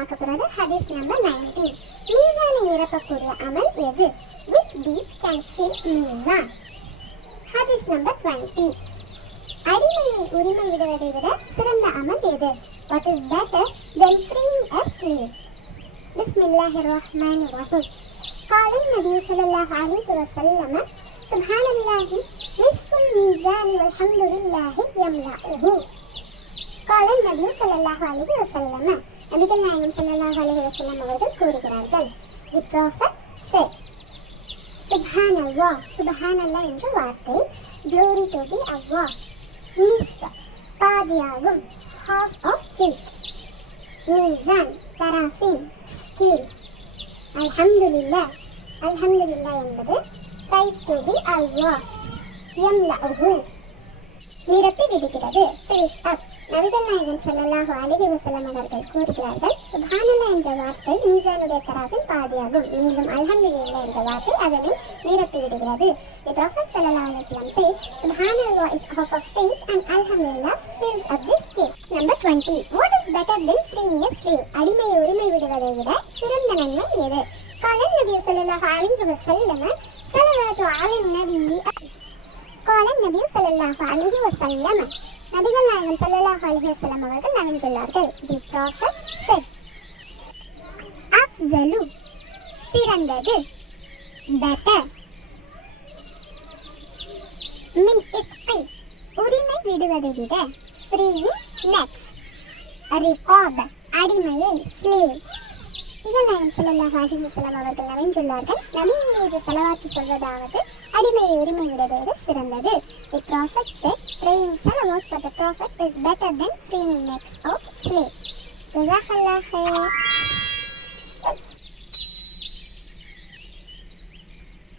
நம்ம பார்க்க போறது ஹதீஸ் நம்பர் 19 மீசானை நிரப்பக்கூடிய அமல் எது which deed can fill மீசான் ஹதீஸ் நம்பர் 20 அடிமையை உரிமை விடுவதை விட சிறந்த அமல் எது what is better than freeing a slave بسم الله الرحمن الرحيم قال النبي صلى الله عليه وسلم سبحان الله نصف الميزان والحمد لله يملأه காலன் நபி சல்லாஹ் அலஹி வசல்லம நபிகள் நாயகம் சல்லாஹ் அலஹி வசல்லம் அவர்கள் கூறுகிறார்கள். தி ப்ராஃபட் சே சுபான் அல்லா சுபஹான் அல்லா என்ற வார்த்தை க்ளோரி டு தி அவ்வா மிஸ்ட் பாதியாகும். ஹாஃப் ஆஃப் ஃபீட் மீசான் தராசின் ஸ்கீல் அல்ஹம்துலில்லா அல்ஹம்துலில்லா என்பது பிரைஸ் டு தி அல்வா எம்லஹு நிரப்பி விடுகிறது. பில்ஸ் அப் நபிகள் நாயகன் சல்லாஹு அலிஹி அவர்கள் கூறுகிறார்கள் சுபானல்லா என்ற வார்த்தை மீசானுடைய தராசின் பாதியாகும். மேலும் அல்ஹம்துல்லா என்ற வார்த்தை அதனை நிரப்பி விடுகிறது. தி ப்ராஃபட் சல்லா அலுவலம் சே Subhanallah is of a faith and அல்ஹம்துல்லா fills up this state number twenty what is better than freeing a slave அடிமையை உரிமை விடுவதை விட சிறந்த நன்மை எது? காலன் நபி சொல்லலாஹு அலிஹி வசல்லம் சலவாத்து அலை நபி கால நபி சல்லாஹ் அலிஹி வசல்லம் நபிகள் நாயகம் சல்லாஹ் அலிஹி வசல்லம் அவர்கள் நகர்ந்துள்ளார்கள் தி ப்ராஃபட் செட் அஃப்ஸலு சிறந்தது பெட்டர் மின் இத்கி உரிமை விடுவதை விட ஃப்ரீயிங் நெக்ஸ் ரிகாப் அடிமையை ஸ்லேவ் இகழ்நாயகம் செல்லல்லாஹ் அலிஹி செல்லம் அவர்கள் நவின்றுள்ளார்கள் நபியின் மீது செலவாக்கி சொல்வதாவது அடிமையை உரிமை விடுவது சிறந்தது. The prophet said praying செலவாட் for the prophet is better than freeing necks of slave ஜசாஹல்லாஹ்